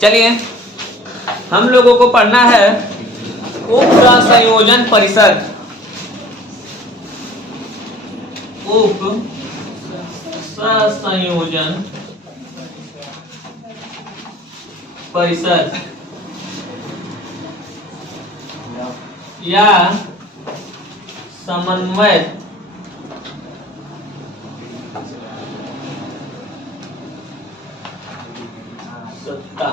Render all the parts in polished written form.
चलिए हम लोगों को पढ़ना है उप संयोजन परिसर। उप संयोजन परिसर या समन्वय सत्ता।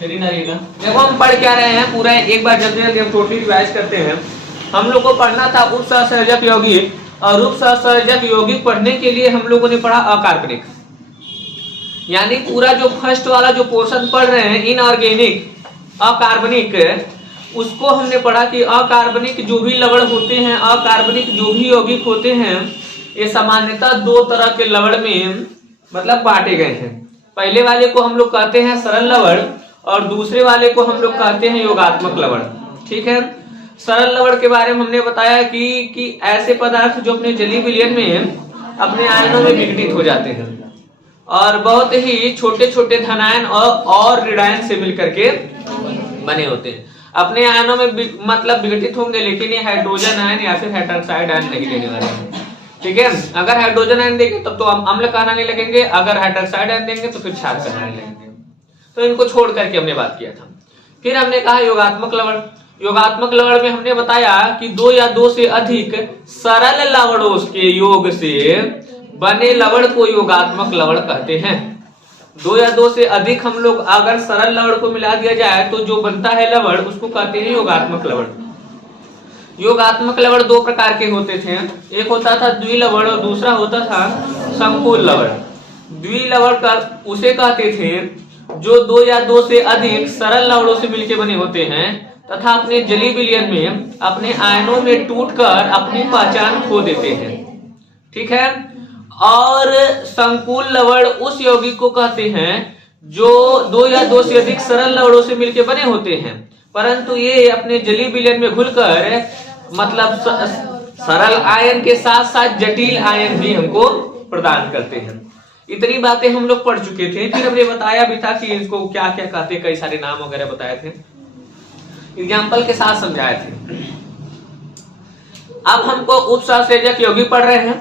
देखो हम पढ़ क्या रहे हैं पूरा एक बार जल्दी जल्दी हम टोटली रिवाइज करते हैं। हम लोग को पढ़ना था उप सहसंयोजक यौगिक, और उप सहसंयोजक यौगिक पढ़ने के लिए हम लोगों ने पढ़ा अकार्बनिक, यानी पूरा जो फर्स्ट वाला जो पोर्शन पढ़ रहे हैं इनऑर्गेनिक अकार्बनिक, उसको हमने पढ़ा कि अकार्बनिक जो भी लवण होते हैं, अकार्बनिक जो भी यौगिक होते हैं, ये सामान्यतः दो तरह के लवण में मतलब बांटे गए हैं। पहले वाले को हम लोग कहते हैं सरल लवण और दूसरे वाले को हम लोग कहते हैं योगात्मक लवण। ठीक है, सरल लवण के बारे में हमने बताया कि ऐसे पदार्थ जो अपने जलीय विलयन में अपने आयनों में विघटित हो जाते हैं और बहुत ही छोटे छोटे धनायन और ऋणायन से मिलकर के बने होते हैं। अपने आयनों में मतलब विघटित होंगे, लेकिन ये हाइड्रोजन आयन या फिर हाइड्रोक्साइड आयन नहीं लेने वाले हैं। ठीक है, अगर हाइड्रोजन आयन देंगे तब तो अम्ल कहलाने लगेंगे, अगर हाइड्रोक्साइड आयन देंगे तो फिर क्षार कहलाने लगेंगे। तो इनको छोड़ करके हमने बात किया था। फिर हमने कहा योगात्मक लवण। योगात्मक लवण में हमने बताया कि दो या दो से अधिक सरल लवणों के योग से बने लवण को योगात्मक लवण कहते हैं। दो या दो से अधिक हम लोग अगर सरल लवण को मिला दिया जाए तो जो बनता है लवण उसको कहते हैं योगात्मक लवण। योगात्मक लवण दो प्रकार के होते थे, एक होता था द्विलवण और दूसरा होता था संकुल लवण। द्विलवण का उसे कहते थे जो दो या दो से अधिक सरल लवणों से मिलकर बने होते हैं तथा अपने जलीय विलयन में अपने आयनों में टूटकर अपनी पहचान खो देते हैं। ठीक है, और संकुल लवण उस यौगिक को कहते हैं जो दो या दो से अधिक सरल लवणों से मिलकर बने होते हैं, परंतु ये अपने जलीय विलयन में घुलकर मतलब सरल आयन के साथ साथ जटिल आयन भी हमको प्रदान करते हैं। इतनी बातें हम लोग पढ़ चुके थे। फिर हमने बताया भी था कि इसको क्या क्या कहते हैं, कई सारे नाम वगैरह बताए थे, एग्जाम्पल के साथ समझाए थे। अब हमको उप सहसंयोजक यौगिक पढ़ रहे हैं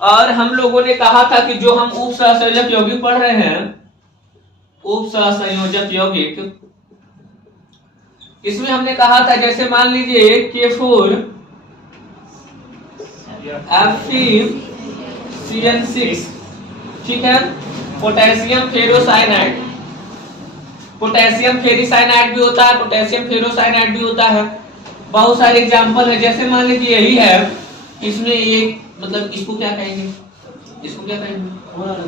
और हम लोगों ने कहा था कि जो हम उप सहसंयोजक यौगिक पढ़ रहे हैं, उप सहसंयोजक यौगिक, इसमें हमने कहा था जैसे मान लीजिए K4 Fe(CN6), ठीक है, पोटेशियम फेरोसाइनाइड, पोटेशियम फेरिसाइनाइड भी होता है, पोटेशियम फेरोसाइनाइड भी होता है। बहुत सारे एग्जांपल है, जैसे मान लीजिए यही है, इसमें एक मतलब इसको क्या कहेंगे, इसको क्या कहेंगे,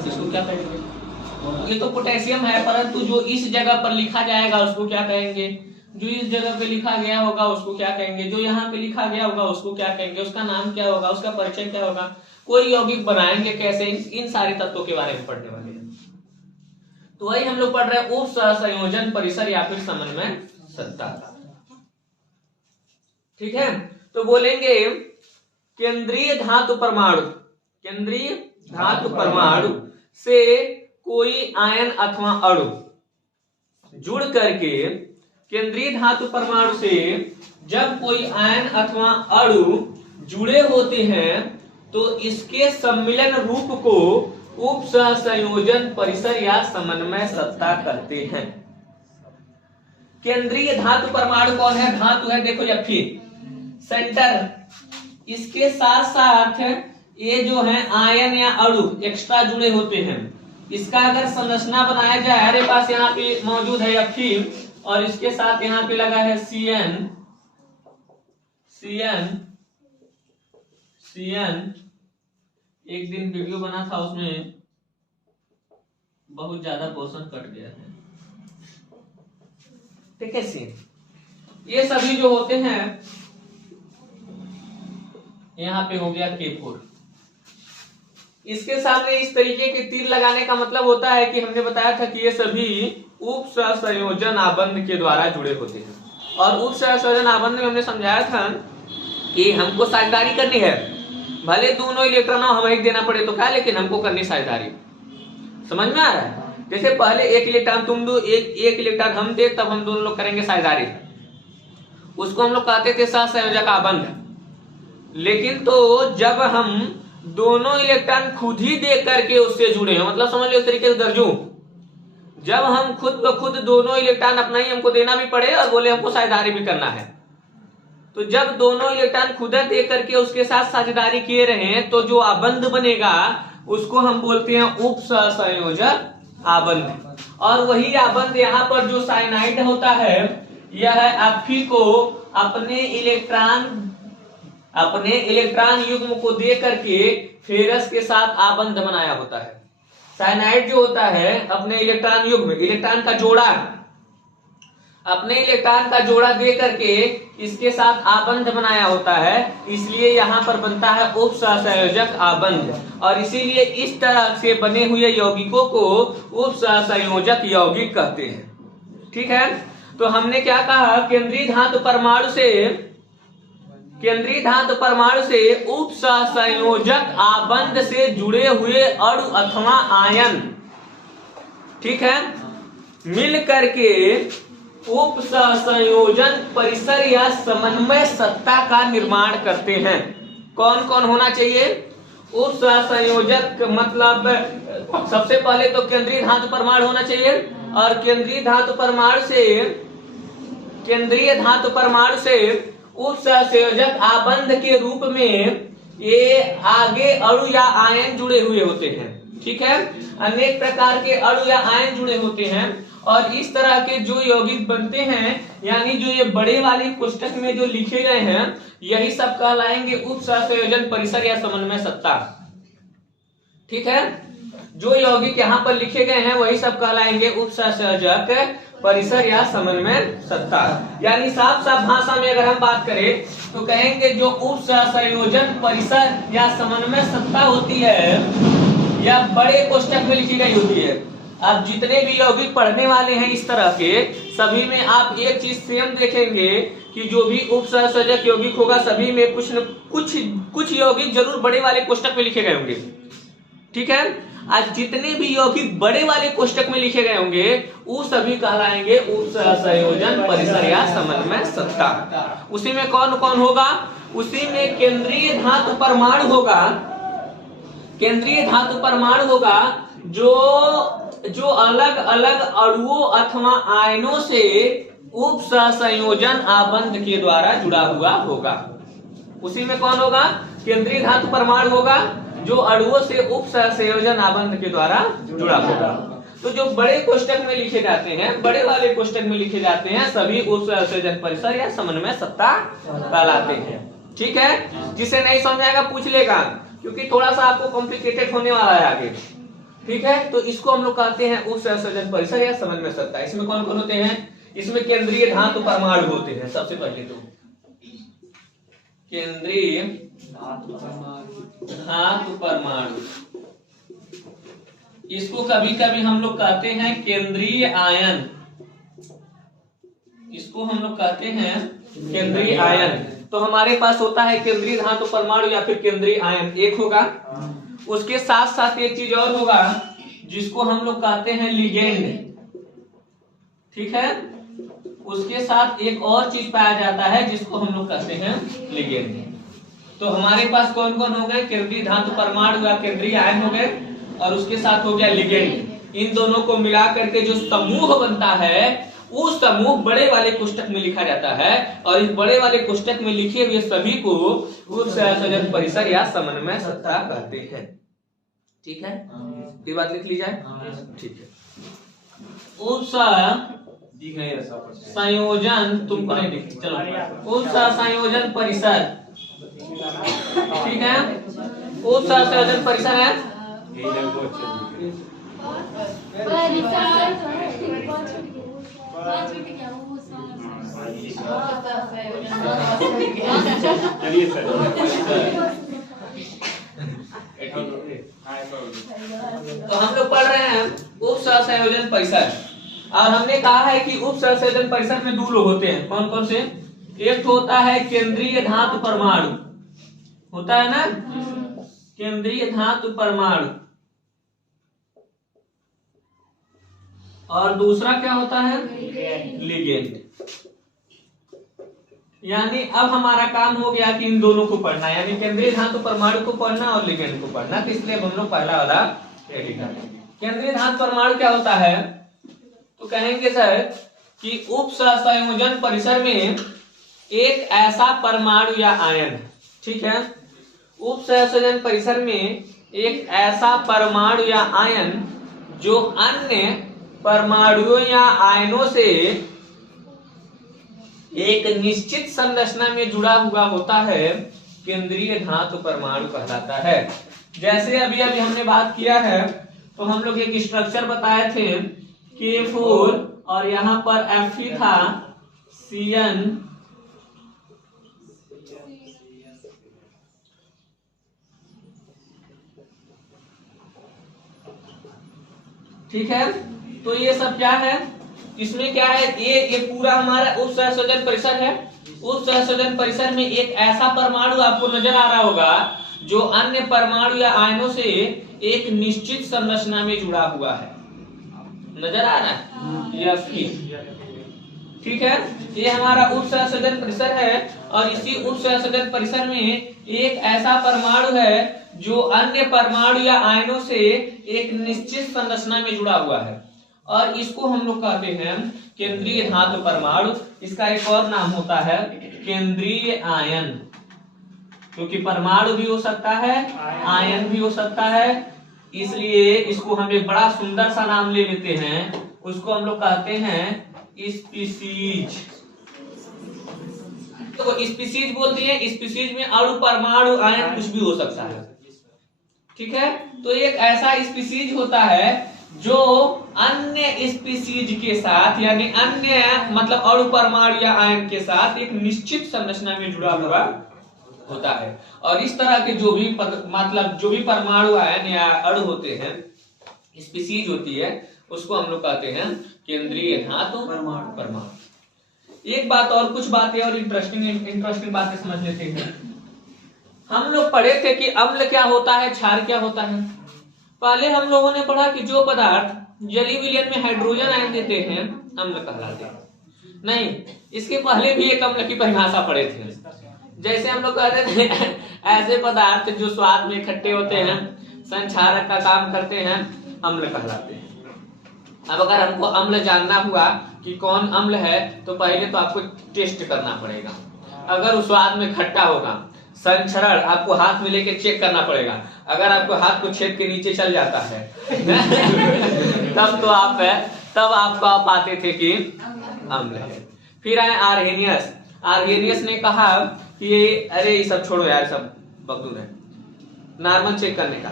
इसको क्या कहेंगे, ये तो पोटेशियम है, परंतु जो इस जगह पर लिखा जाएगा उसको क्या कहेंगे, जो इस जगह पे लिखा गया होगा उसको क्या कहेंगे, जो यहाँ पे लिखा गया होगा उसको क्या कहेंगे, उसका नाम क्या होगा, उसका परिचय क्या होगा, कोई यौगिक बनाएंगे कैसे, इन सारे तत्वों के बारे में पढ़ने वाले हैं। तो वही हम लोग पढ़ रहे हैं उप सहसंयोजन परिसर या फिर समन्वय सत्ता। ठीक है, तो बोलेंगे केंद्रीय धातु परमाणु, केंद्रीय धातु परमाणु से कोई आयन अथवा अणु जुड़ करके, केंद्रीय धातु परमाणु से जब कोई आयन अथवा अणु जुड़े होते हैं तो इसके सम्मिलन रूप को उप सहसंयोजन परिसर या समन्वय सत्ता कहते हैं। केंद्रीय धातु परमाणु कौन है, धातु है देखो Fe सेंटर, इसके साथ साथ ये जो है आयन या अणु एक्स्ट्रा जुड़े होते हैं। इसका अगर संरचना बनाया जाए, हमारे पास यहाँ पे मौजूद है Fe और इसके साथ यहाँ पे लगा है CN। एक दिन वीडियो बना था उसमें बहुत ज्यादा पोर्शन कट गया है। ठीक है, CN ये सभी जो होते हैं, यहाँ पे हो गया K4। इसके सामने इस तरीके के तीर लगाने का मतलब होता है कि हमने बताया था कि ये सभी उप सहसंयोजन आबंध के द्वारा जुड़े होते हैं। और उप सहसंयोजन आबंध में हमने समझाया था कि हमको साझेदारी करनी है, भले दोनों इलेक्ट्रॉन हमें देना पड़े तो क्या, लेकिन हमको करनी साझेदारी। समझ में आ रहा है? जैसे पहले एक इलेक्ट्रॉन तुम दो, एक इलेक्ट्रॉन हम दे, तब हम दोनों लोग करेंगे साझेदारी, उसको हम लोग कहते थे सहसंयोजक आबंध। लेकिन तो जब हम दोनों इलेक्ट्रॉन खुद ही दे करके उससे जुड़े हैं, मतलब समझ लो इस तरीके से दर्जों, जब हम खुद ब खुद दोनों इलेक्ट्रॉन अपना ही हमको देना भी पड़े और बोले हमको साझेदारी भी करना है, तो जब दोनों इलेक्ट्रॉन खुद दे करके उसके साथ साझेदारी किए रहे, तो जो आबंध बनेगा उसको हम बोलते हैं उप सहसंयोजक आबंध। और वही आबंध यहाँ पर जो साइनाइड होता है, यह Fe को अपने इलेक्ट्रॉन युग्म को दे करके फेरस के साथ आबंध बनाया होता है। साइनाइड जो होता है अपने इलेक्ट्रॉन युग्म, इलेक्ट्रॉन का जोड़ा, अपने इलेक्ट्रॉन का जोड़ा दे करके इसके साथ आबंध बनाया होता है, इसलिए यहाँ पर बनता है उप सहसंयोजक आबंध। और इसीलिए इस तरह से बने हुए यौगिकों को उप सहसंयोजक यौगिक कहते हैं। ठीक है, तो हमने क्या कहा, केंद्रीय धातु परमाणु से उप सहसंयोजक आबंध से जुड़े हुए अणु अथवा आयन, ठीक है, मिल करके उप सहसंयोजन परिसर या समन्वय सत्ता का निर्माण करते हैं। कौन कौन होना चाहिए उप सहसंयोजक? मतलब सबसे पहले तो केंद्रीय धातु परमाणु होना चाहिए, और केंद्रीय धातु परमाणु से उप सहसंयोजक आबंध के रूप में ये आगे अणु या आयन जुड़े हुए होते हैं। ठीक है, अनेक प्रकार के अणु या आयन जुड़े होते हैं, और इस तरह के जो यौगिक बनते हैं, यानी जो ये बड़े वाले कोष्टक में जो लिखे गए हैं, यही सब कहलाएंगे उप सहसंयोजन परिसर या समन्वय सत्ता। ठीक है, जो यौगिक यहाँ पर लिखे गए हैं वही सब कहलाएंगे उप सहसंयोजक परिसर या समन्वय सत्ता। यानी साफ साफ भाषा में अगर हम बात करें तो कहेंगे जो उप सहसंयोजन परिसर या समन्वय सत्ता होती है, यह बड़े कोष्टक में लिखी गई होती है। अब जितने भी यौगिक पढ़ने वाले हैं इस तरह के, सभी में आप एक चीज सेम देखेंगे कि जो भी उप सहसंयोजक यौगिक होगा, सभी में कुछ न कुछ यौगिक जरूर बड़े वाले कोष्टक में लिखे गए होंगे। ठीक है, आज जितने भी यौगिक बड़े वाले कोष्टक में लिखे गए होंगे वो सभी कहलाएंगे उप सहसंयोजन परिसर या समन्वय सत्ता। उसी में कौन कौन होगा? उसी में केंद्रीय धातु परमाणु होगा, केंद्रीय धातु परमाणु होगा जो अलग अलग अणुओं अथवा आयनों से उप सहसंयोजन आबंध के द्वारा जुड़ा हुआ होगा। उसी में कौन होगा? केंद्रीय धातु परमाणु होगा जो अणुओं से उप सहसंयोजन आबंध के द्वारा जुड़ा होगा। तो जो बड़े कोष्टक में लिखे जाते हैं, बड़े वाले कोष्टक में लिखे जाते हैं, सभी उप सहसंयोजन परिसर या समन्वय सत्ता कहलाते हैं। ठीक है, जिसे नहीं समझ आएगा पूछ लेगा, क्योंकि थोड़ा सा आपको कॉम्प्लिकेटेड होने वाला है आगे। ठीक है, तो इसको हम लोग कहते हैं उप सहसंयोजन परिसर या समन्वय सत्ता। इसमें कौन कौन होते हैं? इसमें केंद्रीय धातु परमाणु होते हैं। सबसे पहले तो केंद्रीय धातु परमाणु, इसको कभी कभी हम लोग कहते हैं केंद्रीय आयन, इसको हम लोग कहते हैं केंद्रीय आयन। तो हमारे पास होता है केंद्रीय धातु परमाणु या फिर केंद्रीय आयन, एक होगा। उसके साथ साथ एक चीज और होगा जिसको हम लोग कहते हैं लिगेंड। ठीक है, उसके साथ एक और चीज पाया जाता है जिसको हम लोग कहते हैं लिगेंड। तो हमारे पास कौन कौन हो गए? केंद्रीय धातु परमाणु या केंद्रीय आयन हो गए, और उसके साथ हो गया लिगेंड। इन दोनों को मिला करके जो समूह बनता है, वो समूह बड़े वाले कोष्टक में लिखा जाता है, और इस बड़े वाले कोष्टक में लिखे हुए सभी को उप सहसंयोजन परिसर या समन्वय सत्ता कहते हैं। ठीक है, ये बात लिख ली जाए। ठीक है, उप संयोजन तुमको नहीं दिख, चलो उप संयोजन परिसर। ठीक है, उप संयोजन परिसर है चलिए सर। तो हम लोग पढ़ रहे हैं उप सहसंयोजन परिसर, और हमने कहा है कि उप सहसंयोजन परिसर में दो लोग होते हैं। कौन कौन से? एक तो होता है केंद्रीय धातु परमाणु, होता है ना, केंद्रीय धातु परमाणु। और दूसरा क्या होता है? लिगेंड। यानी अब हमारा काम हो गया कि इन दोनों को पढ़ना, यानी केंद्रीय धातु परमाणु को पढ़ना और लिगेंड को पढ़ना। तो इसलिए हम लोग पहला वाला रेडी करेंगे। केंद्रीय धातु परमाणु क्या होता है? तो कहेंगे सर कि उप सहसंयोजन परिसर में एक ऐसा परमाणु या आयन, ठीक है, उप सहसंयोजन परिसर में एक ऐसा परमाणु या आयन जो अन्य परमाणुओं या आयनों से एक निश्चित संरचना में जुड़ा हुआ होता है, केंद्रीय धातु परमाणु कहलाता है। जैसे अभी अभी हमने बात किया है, तो हम लोग एक स्ट्रक्चर बताए थे K4 और यहां पर Fe था, Cn, ठीक है। तो ये सब क्या है? इसमें क्या है? ये पूरा हमारा उप सहसंयोजन परिसर है। उप सहसंयोजन परिसर में एक ऐसा परमाणु आपको नजर आ रहा होगा जो अन्य परमाणु या आयनों से एक निश्चित संरचना में जुड़ा हुआ है। नजर आ रहा है? या ठीक है। ये हमारा उप सहसंयोजन परिसर है और इसी उप सहसंयोजन परिसर में एक ऐसा परमाणु है जो अन्य परमाणु या आयनों से एक निश्चित संरचना में जुड़ा हुआ है और इसको हम लोग कहते हैं केंद्रीय धातु परमाणु। इसका एक और नाम होता है केंद्रीय आयन, क्योंकि परमाणु भी हो सकता है, आयन भी हो सकता है, इसलिए इसको हम एक बड़ा सुंदर सा नाम ले लेते हैं, उसको हम लोग कहते हैं स्पीसीज। तो स्पीसीज बोलते हैं, स्पीसीज में अणु, परमाणु, आयन कुछ भी हो सकता है, ठीक है। तो एक ऐसा स्पीसीज होता है जो अन्य स्पीसीज के साथ, यानी अन्य मतलब अणु, परमाणु या आयन के साथ एक निश्चित संरचना में जुड़ा हुआ होता है। और इस तरह के जो भी मतलब जो भी परमाणु, आयन या अणु होते हैं, स्पीसीज होती है, उसको हम लोग कहते हैं केंद्रीय धातु परमाणु। एक बात और, कुछ बातें और इंटरेस्टिंग बातें समझ लेते हैं। हम लोग पढ़े थे कि अम्ल क्या होता है, क्षार क्या होता है। पहले हम लोगों ने पढ़ा कि जो पदार्थ जलीय विलयन में हाइड्रोजन आयन देते हैं अम्ल कहलाते हैं। नहीं, इसके पहले भी एक अम्ल की परिभाषा पढ़े थे। जैसे हम लोग कहते थे ऐसे पदार्थ जो स्वाद में खट्टे होते हैं, संक्षारक का काम करते हैं, अम्ल कहलाते हैं। अब अगर हमको अम्ल जानना हुआ कि कौन अम्ल है, तो पहले तो आपको टेस्ट करना पड़ेगा। अगर उस स्वाद में खट्टा होगा, संचरण आपको हाथ में लेके चेक करना पड़ेगा। अगर आपको हाथ को छेद के नीचे चल जाता है तब आपको आप पाते थे कि अम्ल है। फिर आए आर्हेनियस। आर्हेनियस ने कहा कि अरे ये सब छोड़ो यार, सब बकदूर है, नॉर्मल चेक करने का।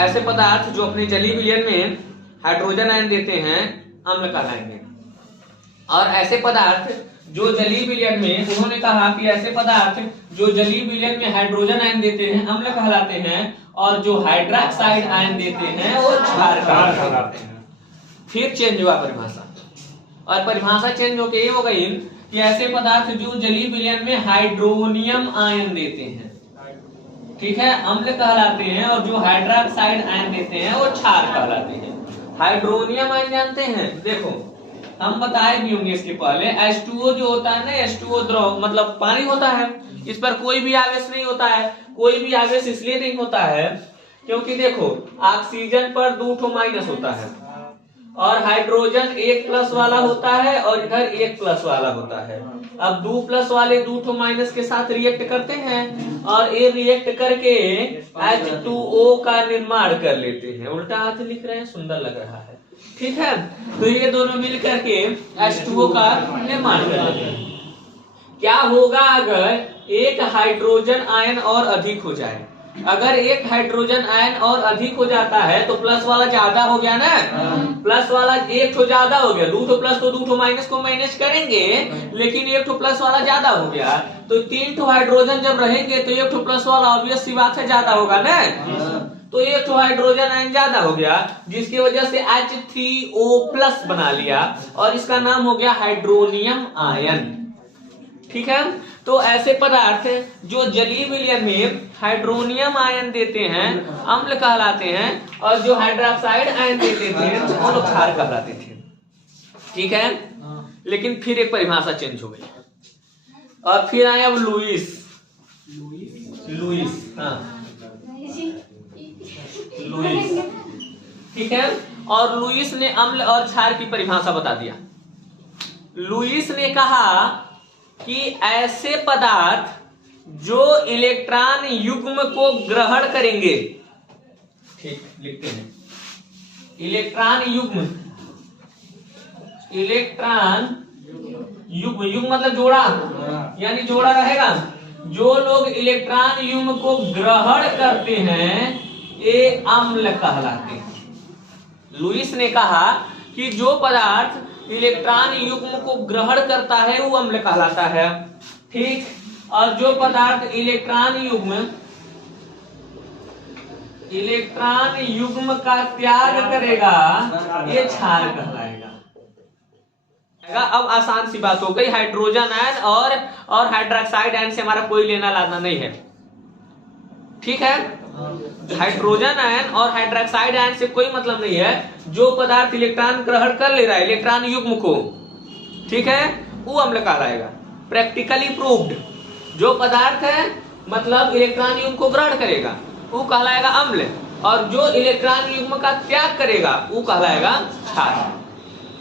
ऐसे पदार्थ जो अपने जलीय विलयन में हाइड्रोजन आयन देते हैं अम्ल कहलाएंगे। और ऐसे पदार्थ जो जलीय विलयन में, उन्होंने कहा कि ऐसे पदार्थ जो जलीय विलयन में हाइड्रोजन आयन देते हैं अम्ल कहलाते हैं, और जो हाइड्रोक्साइड आयन देते हैं वो क्षार कहलाते हैं। फिर चेंज हुआ परिभाषा, और परिभाषा चेंज होकर ये हो गई कि ऐसे पदार्थ जो जलीय विलयन में हाइड्रोनियम आयन देते हैं, ठीक है, अम्ल कहलाते हैं, और जो हाइड्रोक्साइड आयन देते हैं वो क्षार कहलाते हैं। हाइड्रोनियम आयन जानते हैं? देखो हम बताए भी होंगे इसके पहले, H2O जो होता है ना, H2O द्रव मतलब पानी होता है, इस पर कोई भी आवेश नहीं होता है। कोई भी आवेश इसलिए नहीं होता है क्योंकि देखो ऑक्सीजन पर 2 माइनस होता है, और हाइड्रोजन 1+ वाला होता है, और इधर 1+ वाला होता है। अब 2+ वाले 2 माइनस के साथ रिएक्ट करते हैं, और ये रिएक्ट करके H2O का निर्माण कर लेते हैं। उल्टा हाथ लिख रहे हैं, सुंदर लग रहा है, ठीक है। तो ये दोनों मिल करके H2O का निर्माण कर लेते हैं। क्या होगा अगर एक हाइड्रोजन आयन और अधिक हो जाए? अगर एक हाइड्रोजन आयन और अधिक हो जाता है तो प्लस वाला ज्यादा हो गया ना, प्लस वाला 1 ठो ज्यादा हो गया, 2 ठो प्लस तो 2 ठो माइनस को मैनेज करेंगे, लेकिन 1 ठो प्लस वाला ज्यादा हो गया, तो 3 ठो हाइड्रोजन जब रहेंगे तो 1 ठो प्लस वाला ऑब्वियस सी बात है ज्यादा होगा ना। तो 1 ठो हाइड्रोजन आयन ज्यादा हो गया, जिसकी वजह से H3O+ बना लिया, और इसका नाम हो गया हाइड्रोनियम आयन, ठीक है। तो ऐसे पदार्थ जो जलीय विलयन में हाइड्रोनियम आयन देते हैं अम्ल कहलाते हैं, और जो हाइड्रोक्साइड आयन देते थे तो वो लोग क्षार कहलाते थे। ठीक है, लेकिन फिर एक परिभाषा चेंज हो गई और फिर आए अब लुईस। हाँ लुईस, ठीक है। और लुईस ने अम्ल और क्षार की परिभाषा बता दिया। लुईस ने कहा कि ऐसे पदार्थ जो इलेक्ट्रॉन युग्म को ग्रहण करेंगे, ठीक लिखते हैं, इलेक्ट्रॉन युग्म, युग्म मतलब जोड़ा, यानी जोड़ा रहेगा। जो लोग इलेक्ट्रॉन युग्म को ग्रहण करते हैं ये अम्ल कहलाते हैं। लुईस ने कहा कि जो पदार्थ इलेक्ट्रॉन युग्म को ग्रहण करता है वो अम्ल कहलाता है, ठीक। और जो पदार्थ इलेक्ट्रॉन युग्म का त्याग करेगा ये क्षार कहलाएगा। अब आसान सी बात हो गई, हाइड्रोजन आयन और हाइड्रोक्साइड आयन से हमारा कोई लेना लाना नहीं है, ठीक है। हाइड्रोजन आयन और हाइड्रोक्साइड आयन से कोई मतलब नहीं है। जो पदार्थ इलेक्ट्रॉन ग्रहण कर ले रहा है इलेक्ट्रॉन युग्म को, ठीक है, वो अम्ल कहलाएगा। प्रैक्टिकली प्रूव्ड, जो पदार्थ है मतलब इलेक्ट्रॉन युग्म को ग्रहण करेगा वो कहलाएगा अम्ल, और जो इलेक्ट्रॉन युग्म का त्याग करेगा वो कहलाएगा क्षार।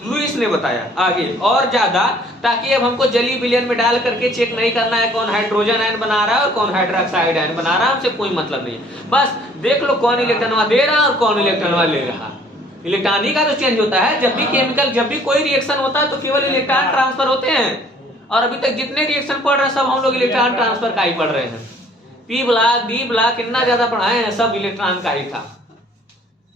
लुईस ने बताया आगे और ज्यादा, ताकि अब हमको जली विलयन में डाल करके चेक नहीं करना है कौन हाइड्रोजन आयन बना रहा है और कौन हाइड्रोक्साइड आयन बना रहा है, हमसे कोई मतलब नहीं है। बस देख लो कौन इलेक्ट्रॉन दे रहा है और कौन इलेक्ट्रॉन ले रहा। इलेक्ट्रॉन ही का तो चेंज होता है। जब भी केमिकल, जब भी कोई रिएक्शन होता है तो केवल इलेक्ट्रॉन ट्रांसफर होते हैं, और अभी तक जितने रिएक्शन पढ़ रहे हैं सब हम लोग इलेक्ट्रॉन ट्रांसफर का ही पढ़ रहे हैं। पी ब्लॉक, डी ब्लॉक कितना ज्यादा पढ़ाए हैं, सब इलेक्ट्रॉन का ही था।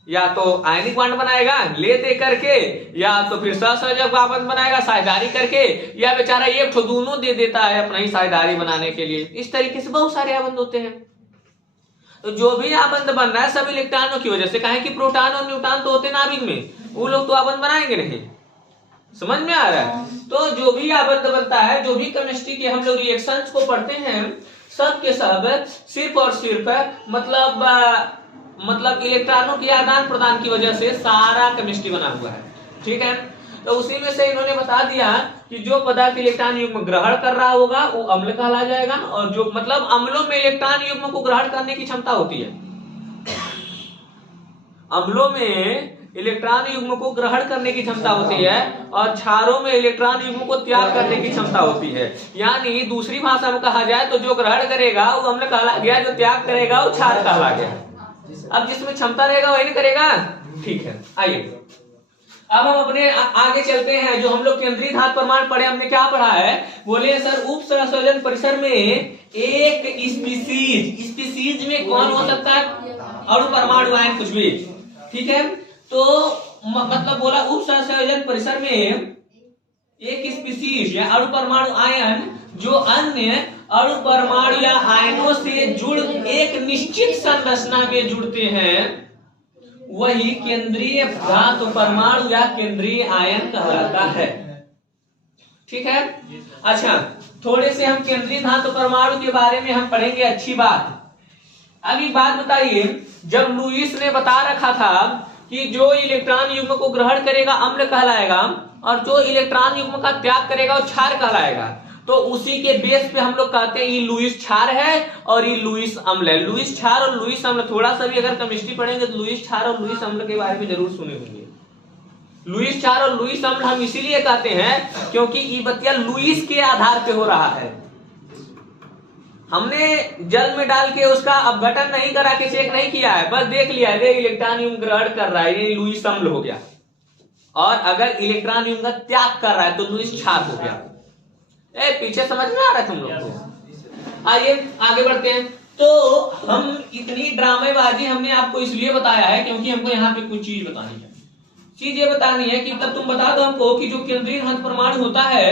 या तो आयनिक बॉन्ड बनाएगा ले दे करके, या तो फिर सहसंयोजक बंध बनाएगा साझेदारी करके, या बेचारा एक ठो दोनों दे देता है अपना ही साझेदारी बनाने के लिए। इस तरीके से बहुत सारे आबंध होते हैं। तो जो भी आबंध बन रहा है सब इलेक्ट्रॉनों की वजह से। कहें कि प्रोटॉन और न्यूट्रॉन तो होते नाभिक में, वो लोग तो आबंध बनाएंगे नहीं। समझ में आ रहा है? तो जो भी आबंध बनता है, जो भी केमिस्ट्री के हम लोग रिएक्शंस को पढ़ते हैं, सब के सब सिर्फ और सिर्फ मतलब इलेक्ट्रॉनों के आदान प्रदान की वजह से सारा केमिस्ट्री बना हुआ है, ठीक है। तो उसी में से इन्होंने बता दिया कि जो पदार्थ इलेक्ट्रॉन युग्म ग्रहण कर रहा होगा वो अम्ल कहला जाएगा, और जो मतलब अम्लों में इलेक्ट्रॉन युग्म को ग्रहण करने की क्षमता होती है। अम्लों में इलेक्ट्रॉन युग्म को ग्रहण करने की क्षमता होती है और क्षारों में इलेक्ट्रॉन युग्म को त्याग करने की क्षमता होती है। यानी दूसरी भाषा में कहा जाए तो जो ग्रहण करेगा वो अम्ल कहला गया, जो त्याग करेगा वो क्षार कहला गया। अब जिसमें क्षमता रहेगा वही करेगा, ठीक है। आइए अब हम अपने आगे चलते हैं। जो हम लोग केंद्रीय धातु प्रमाण पढ़े, हमने क्या पढ़ा है? बोले सर उप सहसंयोजन परिसर में एक स्पीसीज में कौन हो सकता है? अणु परमाणु आयन कुछ भी, ठीक है। तो मतलब बोला उप सहसंयोजन परिसर में एक स्पीसीज या अणु परमाणु आयन जो अन्य अणु परमाणु या आयनों से जुड़ एक निश्चित संरचना में जुड़ते हैं, वही केंद्रीय धातु परमाणु या केंद्रीय आयन कहलाता है, ठीक है। अच्छा, थोड़े से हम केंद्रीय धातु परमाणु के बारे में हम पढ़ेंगे। अच्छी बात। अभी बात बताइए, जब लुईस ने बता रखा था कि जो इलेक्ट्रॉन युग्म को ग्रहण करेगा अम्ल कहलाएगा और जो इलेक्ट्रॉन युग्म का त्याग करेगा वो क्षार कहलाएगा, तो उसी के बेस पे हम लोग कहते हैं ये लुईस क्षार है और ये लुईस अम्ल है। लुईस क्षार और लुईस अम्ल, थोड़ा सा भी अगर केमिस्ट्री पढ़ेंगे तो लुईस क्षार और लुईस अम्ल के बारे में जरूर सुने होंगे। लुईस क्षार और लुईस अम्ल हम इसीलिए कहते हैं क्योंकि ये बतिया लुईस के आधार पे हो रहा है। हमने जल में डाल के उसका अपघटन नहीं करा के चेक नहीं किया है, बस देख लिया है इलेक्ट्रॉन युग्म ग्रहण कर रहा है, ये लुईस अम्ल हो गया। और अगर इलेक्ट्रॉन युग्म का त्याग कर रहा है तो लुईस क्षार हो गया। पीछे समझ में आ रहा है तुम लोग को? आइए आगे बढ़ते हैं। तो हम इतनी ड्रामेबाजी हमने आपको इसलिए बताया है क्योंकि हमको यहाँ पे कुछ चीज बतानी है। चीज ये बतानी है कि तब तुम बता दो हमको कि जो केंद्रीय धातु परमाणु होता है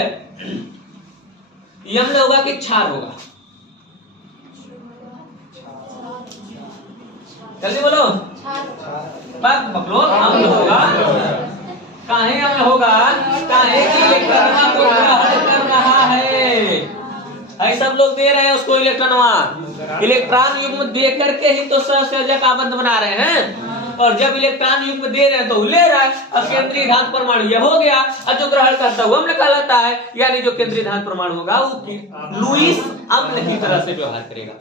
ये अम्ल होगा कि क्षार होगा? जल्दी बोलो। अम्ल होगा। काहे अम्ल होगा? काहे कि इलेक्ट्रॉनवा को ग्रहण कर रहा है। ऐसे सब लोग दे रहे हैं उसको इलेक्ट्रॉनवा, इलेक्ट्रॉन युग्म दे करके ही तो सहसंयोजक आबंध बना रहे हैं। और जब इलेक्ट्रॉन युग्म दे रहे हैं तो ले रहा है, और केंद्रीय धातु परमाणु ये हो गया, और जो ग्रहण करता हुआ अम्ल कहलाता है, यानी जो केंद्रीय धातु परमाणु होगा वो लुईस अम्ल की तरह से व्यवहार करेगा।